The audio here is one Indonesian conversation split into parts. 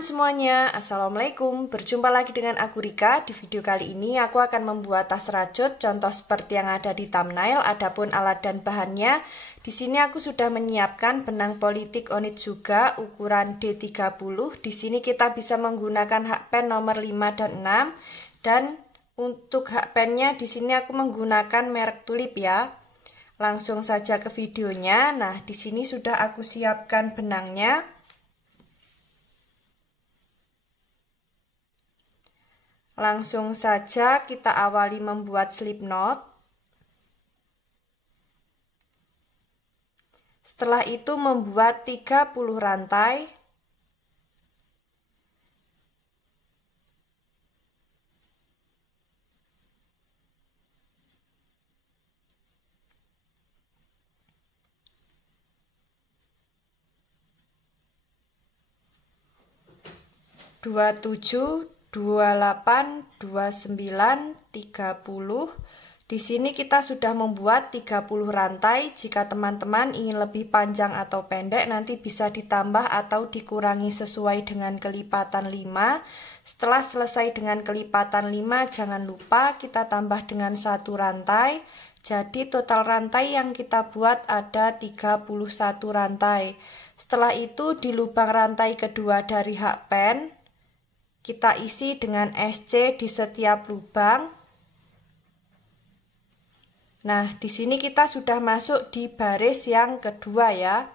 teman-teman semuanya, Assalamualaikum. Berjumpa lagi dengan aku Rika. Di video kali ini aku akan membuat tas rajut contoh seperti yang ada di thumbnail. Adapun alat dan bahannya, di sini aku sudah menyiapkan benang politik Onyx juga ukuran D30. Di sini kita bisa menggunakan hak pen nomor 5 dan 6. Dan untuk hak pennya di sini aku menggunakan merek Tulip ya. Langsung saja ke videonya. Nah, di sini sudah aku siapkan benangnya. Langsung saja kita awali membuat slip knot. Setelah itu membuat 30 rantai. Dua 28, 29, 30. Di sini kita sudah membuat 30 rantai. Jika teman-teman ingin lebih panjang atau pendek, nanti bisa ditambah atau dikurangi sesuai dengan kelipatan 5. Setelah selesai dengan kelipatan 5, jangan lupa kita tambah dengan 1 rantai. Jadi total rantai yang kita buat ada 31 rantai. Setelah itu di lubang rantai kedua dari hak pen, kita isi dengan SC di setiap lubang. Nah, di sini kita sudah masuk di baris yang kedua ya.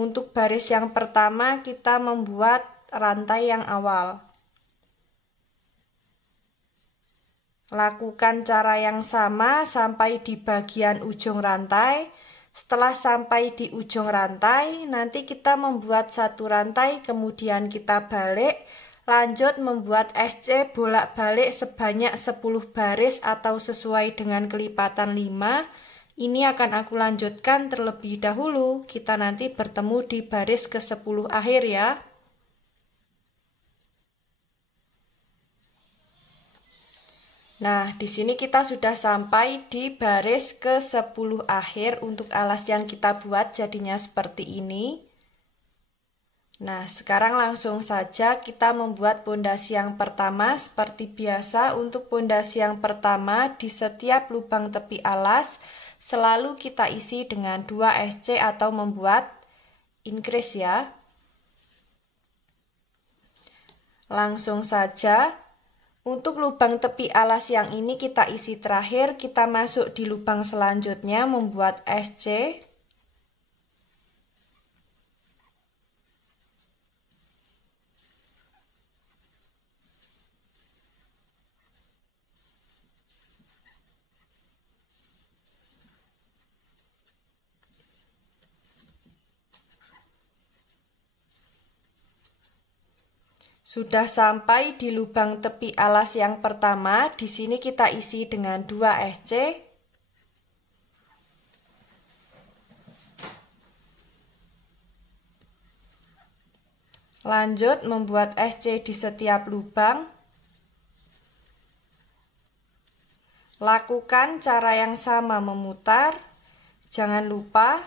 Untuk baris yang pertama kita membuat rantai yang awal. Lakukan cara yang sama sampai di bagian ujung rantai. Setelah sampai di ujung rantai, nanti kita membuat 1 rantai, kemudian kita balik. Lanjut membuat SC bolak-balik sebanyak 10 baris atau sesuai dengan kelipatan 5. Ini akan aku lanjutkan terlebih dahulu. Kita nanti bertemu di baris ke-10 akhir ya. Nah, di sini kita sudah sampai di baris ke-10 akhir. Untuk alas yang kita buat jadinya seperti ini. Nah, sekarang langsung saja kita membuat pondasi yang pertama. Seperti biasa, untuk pondasi yang pertama di setiap lubang tepi alas selalu kita isi dengan 2 SC atau membuat increase ya. Langsung saja, untuk lubang tepi alas yang ini kita isi terakhir, kita masuk di lubang selanjutnya membuat SC. Sudah sampai di lubang tepi alas yang pertama, di sini kita isi dengan 2 SC. Lanjut membuat SC di setiap lubang. Lakukan cara yang sama memutar. Jangan lupa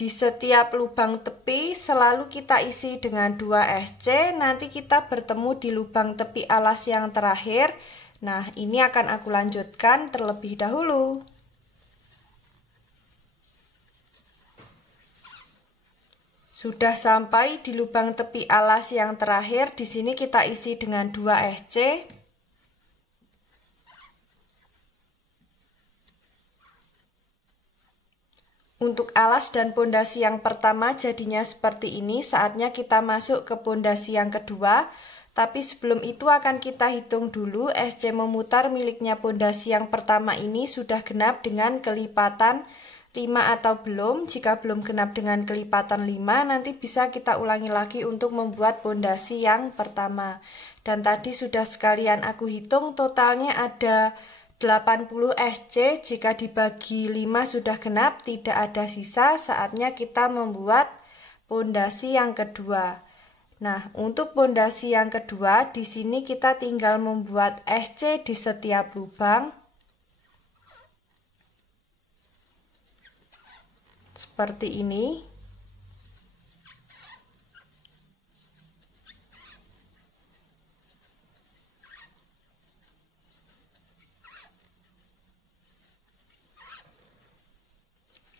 di setiap lubang tepi selalu kita isi dengan 2 SC. Nanti kita bertemu di lubang tepi alas yang terakhir. Nah, ini akan aku lanjutkan terlebih dahulu. Sudah sampai di lubang tepi alas yang terakhir. Di sini kita isi dengan 2 SC. Untuk alas dan pondasi yang pertama jadinya seperti ini. Saatnya kita masuk ke pondasi yang kedua. Tapi sebelum itu akan kita hitung dulu SC memutar miliknya pondasi yang pertama ini sudah genap dengan kelipatan 5 atau belum. Jika belum genap dengan kelipatan 5, nanti bisa kita ulangi lagi untuk membuat pondasi yang pertama. Dan tadi sudah sekalian aku hitung, totalnya ada 80 SC. Jika dibagi 5 sudah genap, tidak ada sisa. Saatnya kita membuat pondasi yang kedua. Nah, untuk pondasi yang kedua, di sini kita tinggal membuat SC di setiap lubang. Seperti ini.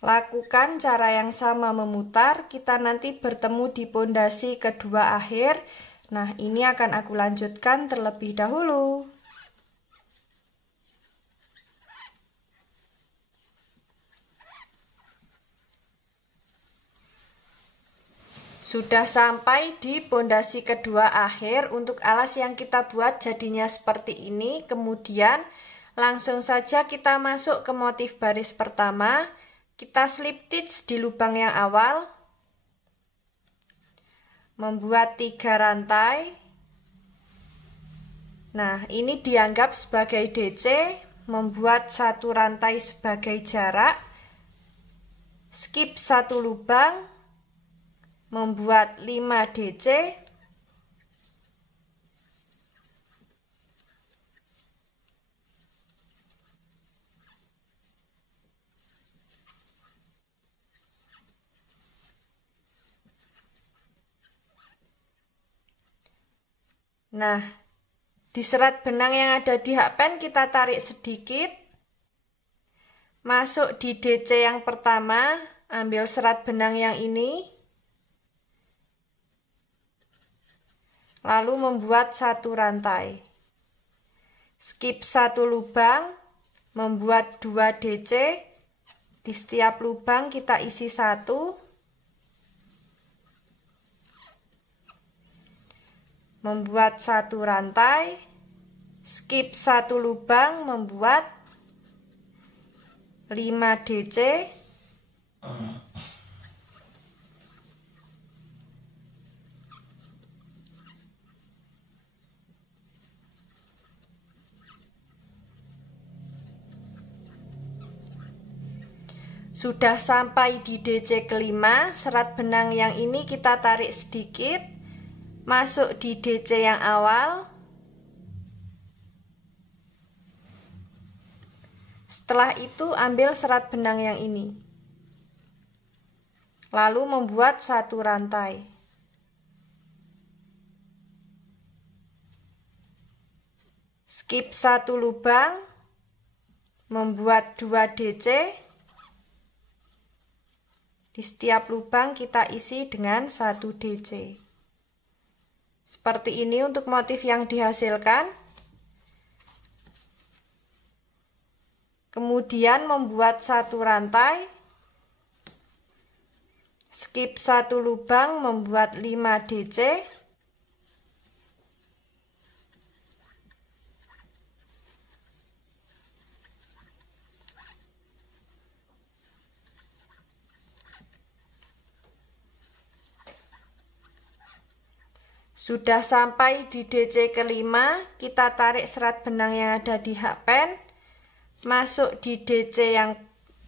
Lakukan cara yang sama memutar, kita nanti bertemu di pondasi kedua akhir. Nah, ini akan aku lanjutkan terlebih dahulu. Sudah sampai di pondasi kedua akhir. Untuk alas yang kita buat jadinya seperti ini. Kemudian langsung saja kita masuk ke motif baris pertama. Kita slip stitch di lubang yang awal. Membuat 3 rantai. Nah, ini dianggap sebagai DC. Membuat 1 rantai sebagai jarak. Skip 1 lubang. Membuat 5 DC. Nah, di serat benang yang ada di hakpen kita tarik sedikit. Masuk di DC yang pertama, ambil serat benang yang ini. Lalu membuat 1 rantai. Skip 1 lubang, membuat 2 DC. Di setiap lubang kita isi 1. Membuat 1 rantai. Skip 1 lubang, membuat 5 DC. Sudah sampai di DC kelima, serat benang yang ini kita tarik sedikit, masuk di DC yang awal. Setelah itu ambil serat benang yang ini. Lalu membuat 1 rantai. Skip 1 lubang, membuat 2 DC. Di setiap lubang kita isi dengan 1 DC. Seperti ini untuk motif yang dihasilkan. Kemudian membuat 1 rantai. Skip 1 lubang, membuat 5 DC. Sudah sampai di DC kelima, kita tarik serat benang yang ada di hakpen, masuk di DC yang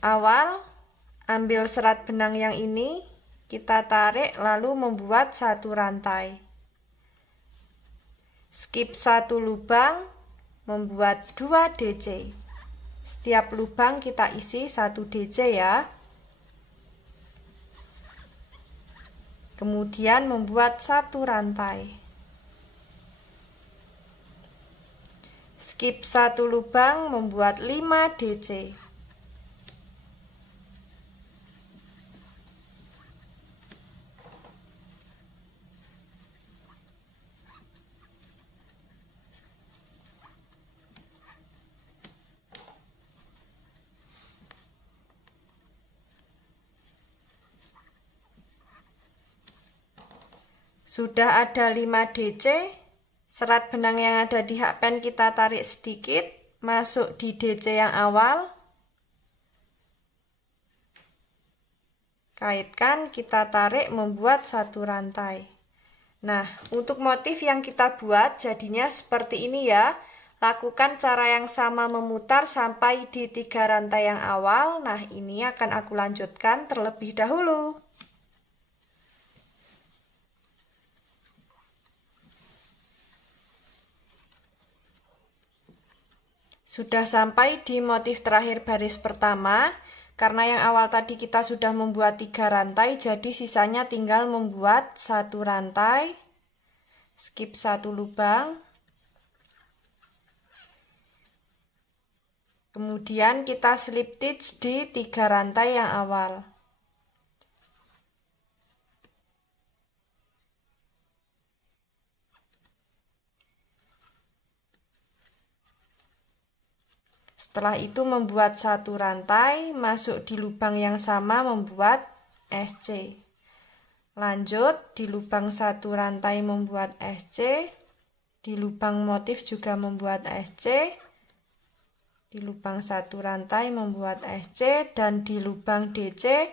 awal, ambil serat benang yang ini, kita tarik lalu membuat 1 rantai. Skip 1 lubang, membuat 2 DC. Setiap lubang kita isi 1 DC ya. Kemudian membuat 1 rantai. Skip 1 lubang, membuat 5 DC. Sudah ada 5 DC, serat benang yang ada di hakpen kita tarik sedikit, masuk di DC yang awal. Kaitkan, kita tarik, membuat 1 rantai. Nah, untuk motif yang kita buat jadinya seperti ini ya. Lakukan cara yang sama memutar sampai di 3 rantai yang awal. Nah, ini akan aku lanjutkan terlebih dahulu. Sudah sampai di motif terakhir baris pertama. Karena yang awal tadi kita sudah membuat 3 rantai, jadi sisanya tinggal membuat 1 rantai. Skip 1 lubang. Kemudian kita slip stitch di 3 rantai yang awal. Setelah itu membuat 1 rantai, masuk di lubang yang sama membuat SC. Lanjut di lubang 1 rantai membuat SC, di lubang motif juga membuat SC, di lubang 1 rantai membuat SC, dan di lubang DC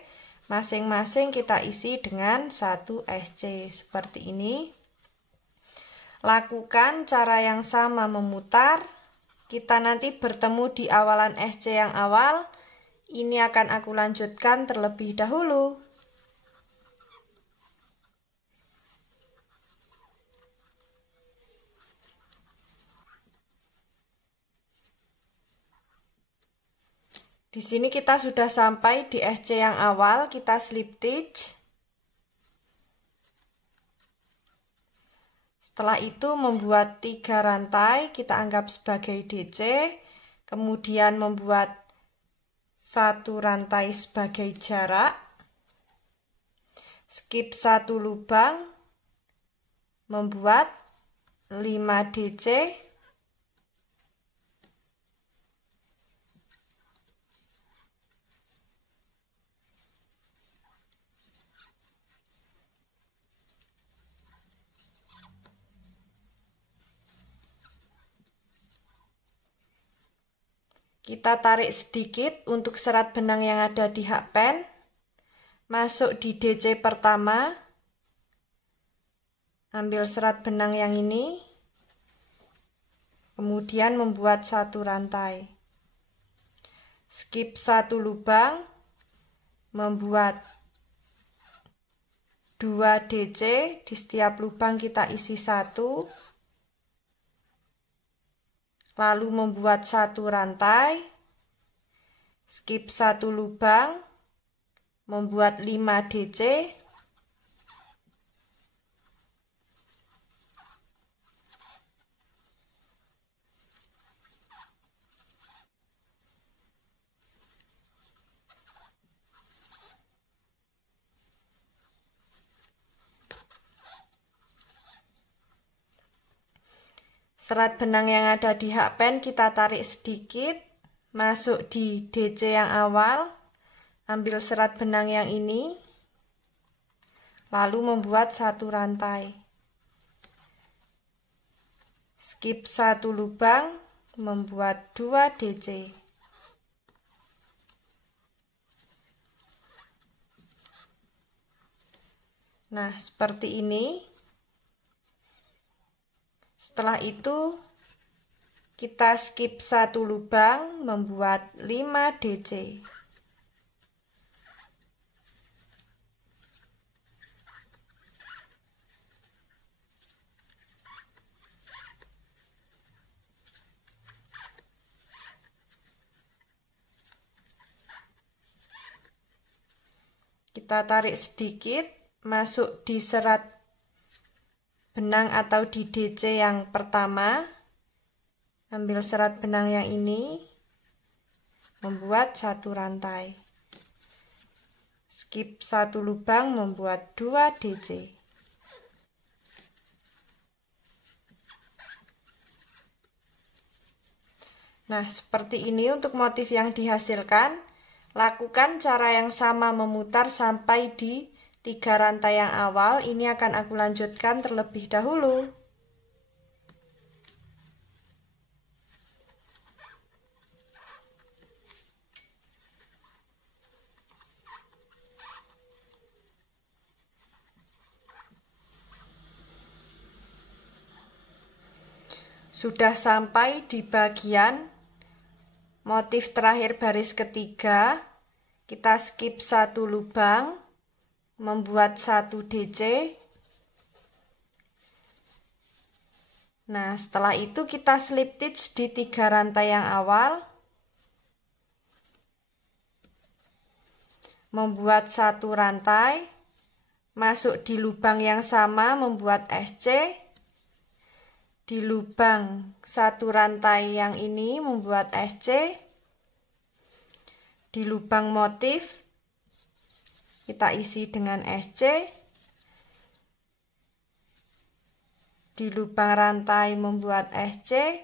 masing-masing kita isi dengan 1 SC seperti ini. Lakukan cara yang sama memutar. Kita nanti bertemu di awalan SC yang awal. Ini akan aku lanjutkan terlebih dahulu. Di sini kita sudah sampai di SC yang awal, kita slip stitch. Setelah itu membuat 3 rantai, kita anggap sebagai DC, kemudian membuat 1 rantai sebagai jarak, skip 1 lubang, membuat 5 DC, kita tarik sedikit untuk serat benang yang ada di hakpen, masuk di DC pertama, ambil serat benang yang ini, kemudian membuat 1 rantai, skip 1 lubang, membuat 2 DC, di setiap lubang kita isi 1, lalu membuat 1 rantai, skip 1 lubang, membuat 5 DC, serat benang yang ada di hakpen kita tarik sedikit, masuk di DC yang awal, ambil serat benang yang ini, lalu membuat 1 rantai, skip 1 lubang, membuat 2 DC. Nah, seperti ini. Setelah itu kita skip 1 lubang, membuat 5 DC. Kita tarik sedikit, masuk di serat benang atau di DC yang pertama, ambil serat benang yang ini, membuat 1 rantai, skip 1 lubang, membuat 2 DC. Nah, seperti ini untuk motif yang dihasilkan. Lakukan cara yang sama memutar sampai di 3 rantai yang awal. Ini akan aku lanjutkan terlebih dahulu. Sudah sampai di bagian motif terakhir baris ketiga. Kita skip 1 lubang, membuat 1 DC. Nah, setelah itu kita slip stitch di 3 rantai yang awal, membuat 1 rantai, masuk di lubang yang sama membuat SC, di lubang 1 rantai yang ini membuat SC, Di lubang motif kita isi dengan SC. Di lubang rantai membuat SC,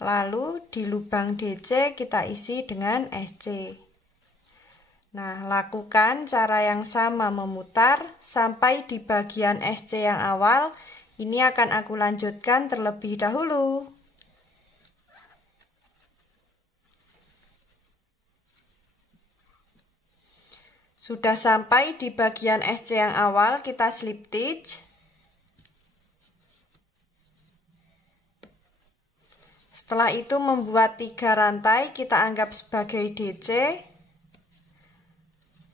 lalu di lubang DC kita isi dengan SC. Nah, lakukan cara yang sama memutar sampai di bagian SC yang awal. Ini akan aku lanjutkan terlebih dahulu. Sudah sampai di bagian SC yang awal, kita slip stitch. Setelah itu membuat 3 rantai, kita anggap sebagai DC.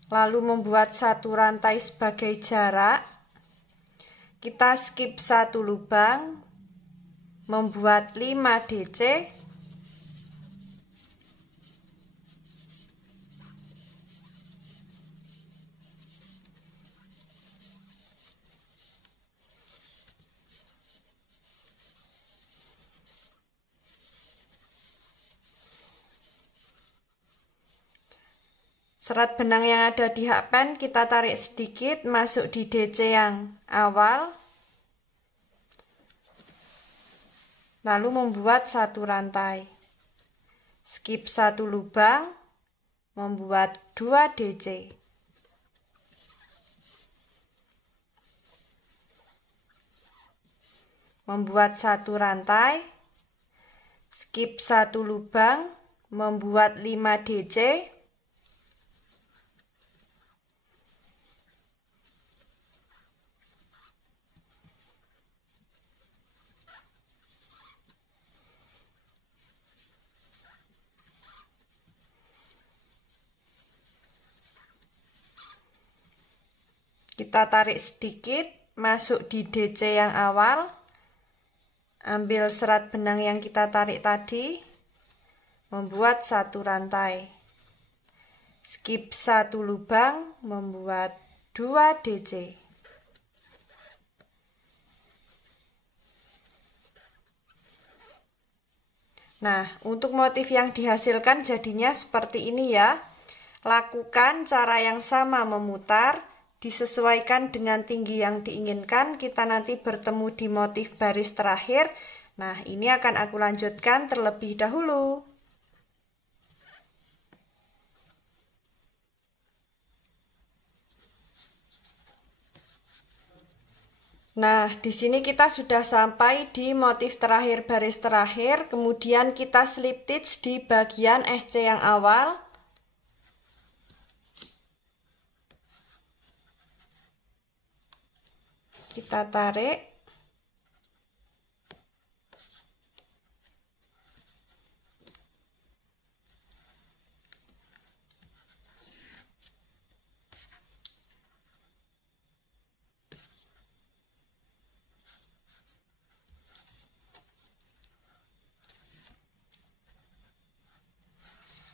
Lalu membuat 1 rantai sebagai jarak. Kita skip 1 lubang, membuat 5 DC. Serat benang yang ada di hakpen kita tarik sedikit masuk di DC yang awal. Lalu membuat 1 rantai. Skip 1 lubang, membuat 2 DC. Membuat 1 rantai. Skip 1 lubang, membuat 5 DC. Kita tarik sedikit, masuk di DC yang awal, ambil serat benang yang kita tarik tadi, membuat 1 rantai, skip 1 lubang, membuat 2 DC. Nah, untuk motif yang dihasilkan jadinya seperti ini ya. Lakukan cara yang sama memutar, disesuaikan dengan tinggi yang diinginkan. Kita nanti bertemu di motif baris terakhir. Nah, ini akan aku lanjutkan terlebih dahulu. Nah, di sini kita sudah sampai di motif terakhir baris terakhir. Kemudian kita slip stitch di bagian SC yang awal. Kita tarik.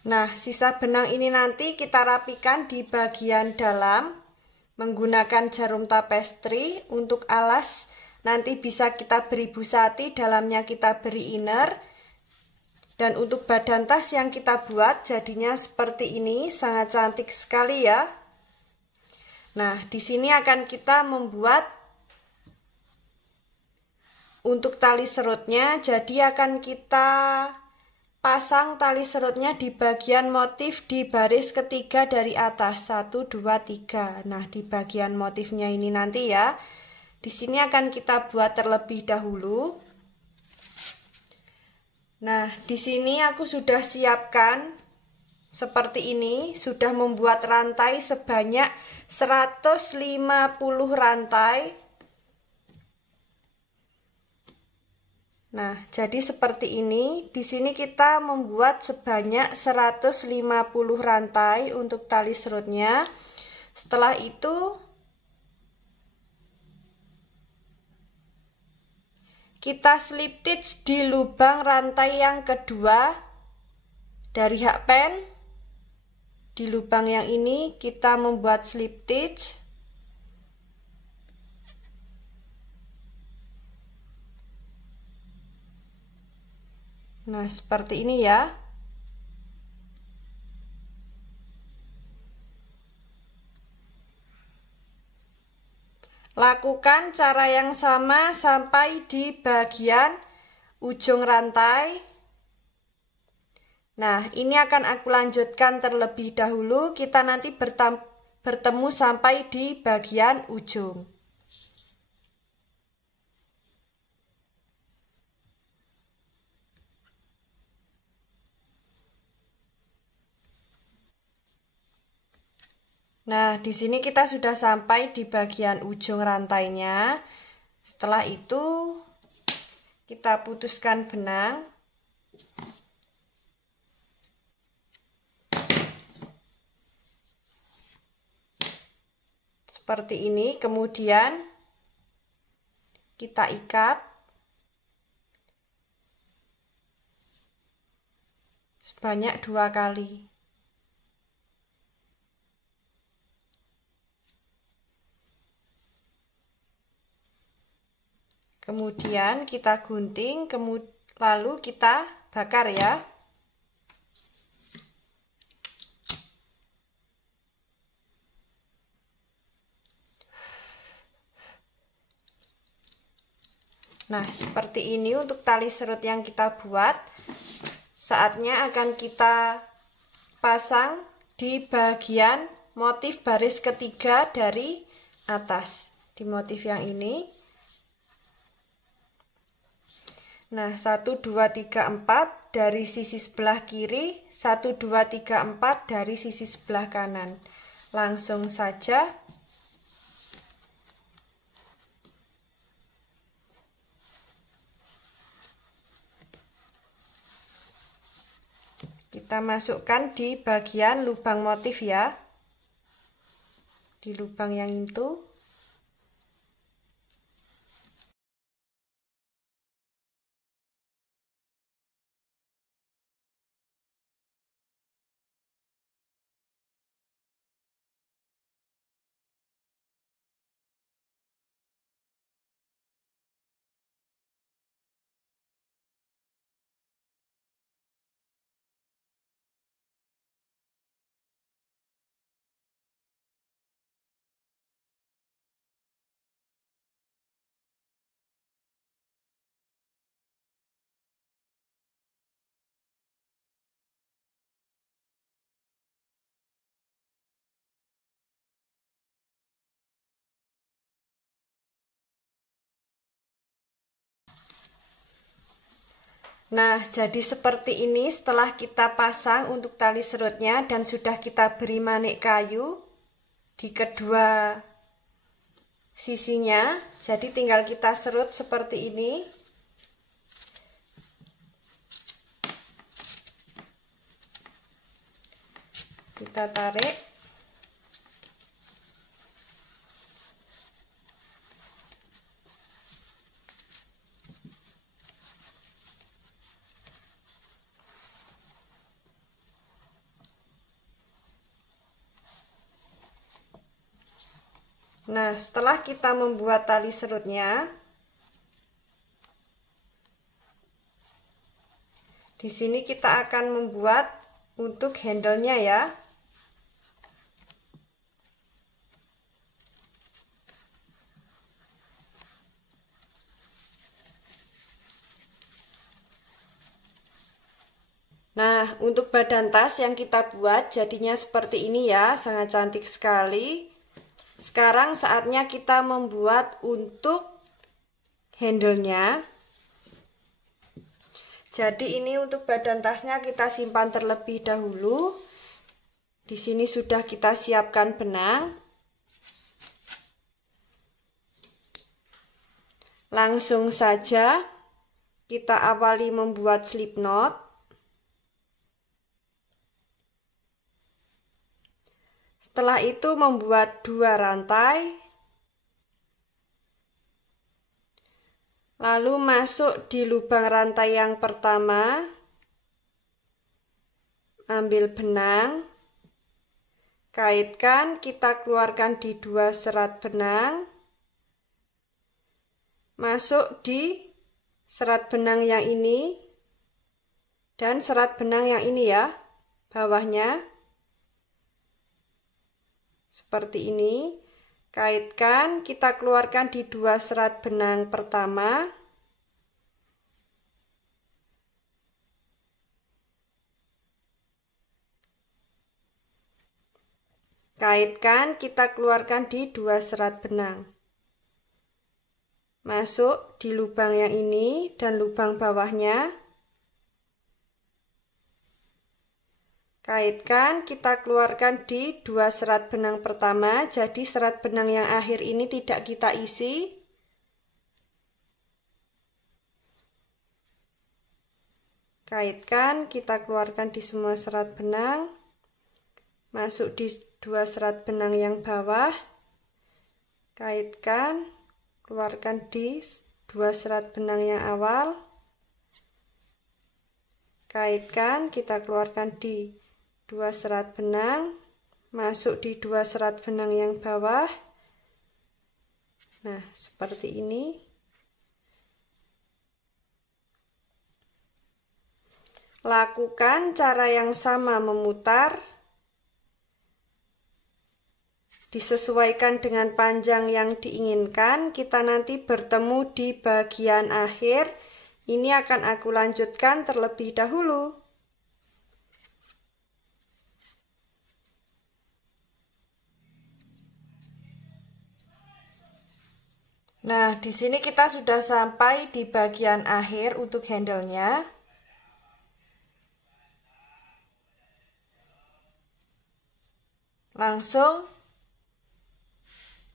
Nah, sisa benang ini nanti kita rapikan di bagian dalam menggunakan jarum tapestri. Untuk alas nanti bisa kita beri busati, dalamnya kita beri inner. Dan untuk badan tas yang kita buat jadinya seperti ini, sangat cantik sekali ya. Nah, di sini akan kita membuat untuk tali serutnya, jadi akan kita pasang tali serutnya di bagian motif di baris ketiga dari atas, 1, 2, 3. Nah, di bagian motifnya ini nanti ya. Di sini akan kita buat terlebih dahulu. Nah, di sini aku sudah siapkan seperti ini, sudah membuat rantai sebanyak 150 rantai. Nah, jadi seperti ini. Di sini kita membuat sebanyak 150 rantai untuk tali serutnya. Setelah itu kita slip stitch di lubang rantai yang kedua dari hakpen. Di lubang yang ini kita membuat slip stitch. Nah, seperti ini ya. Lakukan cara yang sama sampai di bagian ujung rantai. Nah, ini akan aku lanjutkan terlebih dahulu. Kita nanti bertemu sampai di bagian ujung. Nah, di sini kita sudah sampai di bagian ujung rantainya. Setelah itu, kita putuskan benang. Seperti ini, kemudian kita ikat sebanyak 2 kali. Kemudian kita gunting, lalu kita bakar ya. Nah, seperti ini untuk tali serut yang kita buat. Saatnya akan kita pasang di bagian motif baris ketiga dari atas, di motif yang ini. Nah, 1, 2, 3, 4 dari sisi sebelah kiri, 1, 2, 3, 4 dari sisi sebelah kanan. Langsung saja kita masukkan di bagian lubang motif ya. Di lubang yang itu. Nah, jadi seperti ini setelah kita pasang untuk tali serutnya dan sudah kita beri manik kayu di kedua sisinya. Jadi tinggal kita serut seperti ini. Kita tarik. Nah, setelah kita membuat tali serutnya, di sini kita akan membuat untuk handle-nya ya. Nah, untuk badan tas yang kita buat jadinya seperti ini ya, sangat cantik sekali. Sekarang saatnya kita membuat untuk handle-nya. Jadi ini untuk badan tasnya kita simpan terlebih dahulu. Di sini sudah kita siapkan benang. Langsung saja kita awali membuat slip knot. Setelah itu membuat 2 rantai, lalu masuk di lubang rantai yang pertama, ambil benang, kaitkan, kita keluarkan di 2 serat benang, masuk di serat benang yang ini, dan serat benang yang ini ya, bawahnya. Seperti ini, Kaitkan, kita keluarkan di 2 serat benang pertama. Kaitkan, kita keluarkan di 2 serat benang. Masuk di lubang yang ini dan lubang bawahnya. Kaitkan, kita keluarkan di 2 serat benang pertama, jadi serat benang yang akhir ini tidak kita isi. Kaitkan, kita keluarkan di semua serat benang. Masuk di 2 serat benang yang bawah. Kaitkan, keluarkan di 2 serat benang yang awal. Kaitkan, kita keluarkan di 2 serat benang, masuk di 2 serat benang yang bawah. Nah, seperti ini. Lakukan cara yang sama memutar. Disesuaikan dengan panjang yang diinginkan. Kita nanti bertemu di bagian akhir. Ini akan aku lanjutkan terlebih dahulu. Nah, di sini kita sudah sampai di bagian akhir untuk handle-nya. Langsung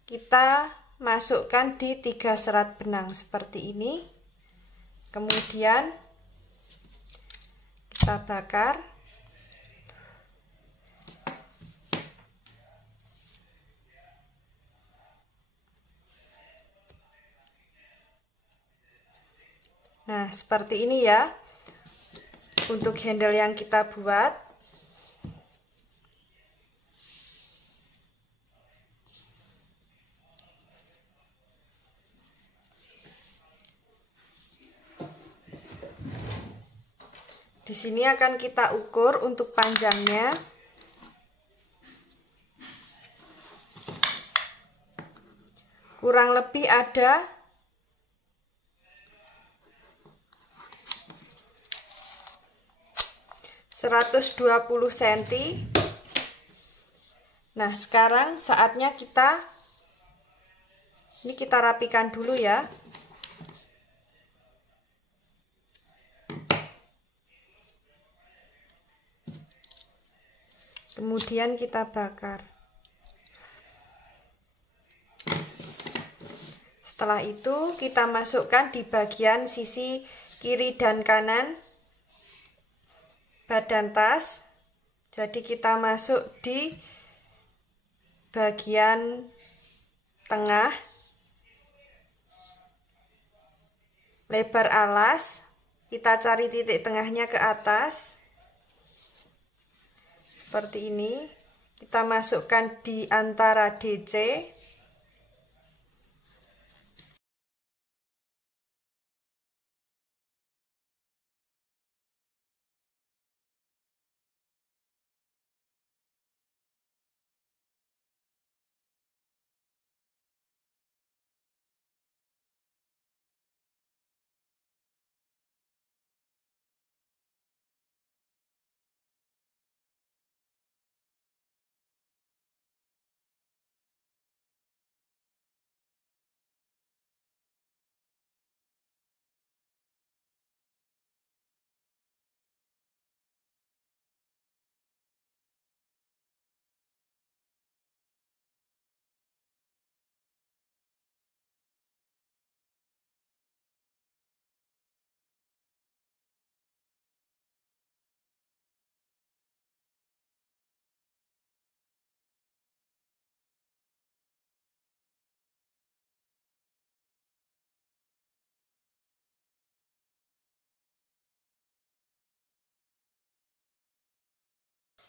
kita masukkan di 3 serat benang seperti ini. Kemudian kita bakar. Nah, seperti ini ya untuk handle yang kita buat. Di sini akan kita ukur untuk panjangnya. Kurang lebih ada 120 cm. Nah, sekarang saatnya kita rapikan dulu ya. Kemudian kita bakar. Setelah itu kita masukkan di bagian sisi kiri dan kanan badan tas. Jadi kita masuk di bagian tengah, lebar alas, kita cari titik tengahnya ke atas. Seperti ini, kita masukkan di antara DC.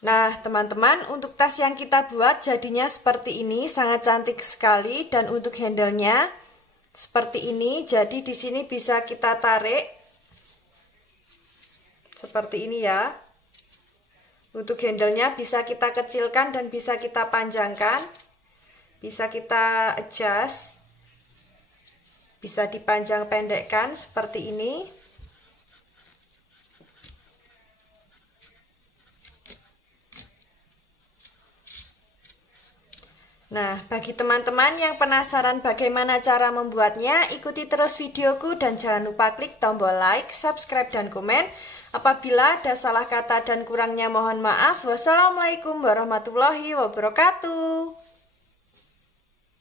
Nah, teman-teman, untuk tas yang kita buat jadinya seperti ini, sangat cantik sekali. Dan untuk handle-nya seperti ini, jadi di sini bisa kita tarik seperti ini ya. Untuk handle-nya bisa kita kecilkan dan bisa kita panjangkan. bisa kita adjust, bisa dipanjang pendekkan seperti ini. Nah, bagi teman-teman yang penasaran bagaimana cara membuatnya, ikuti terus videoku dan jangan lupa klik tombol like, subscribe, dan komen. Apabila ada salah kata dan kurangnya mohon maaf. Wassalamualaikum warahmatullahi wabarakatuh.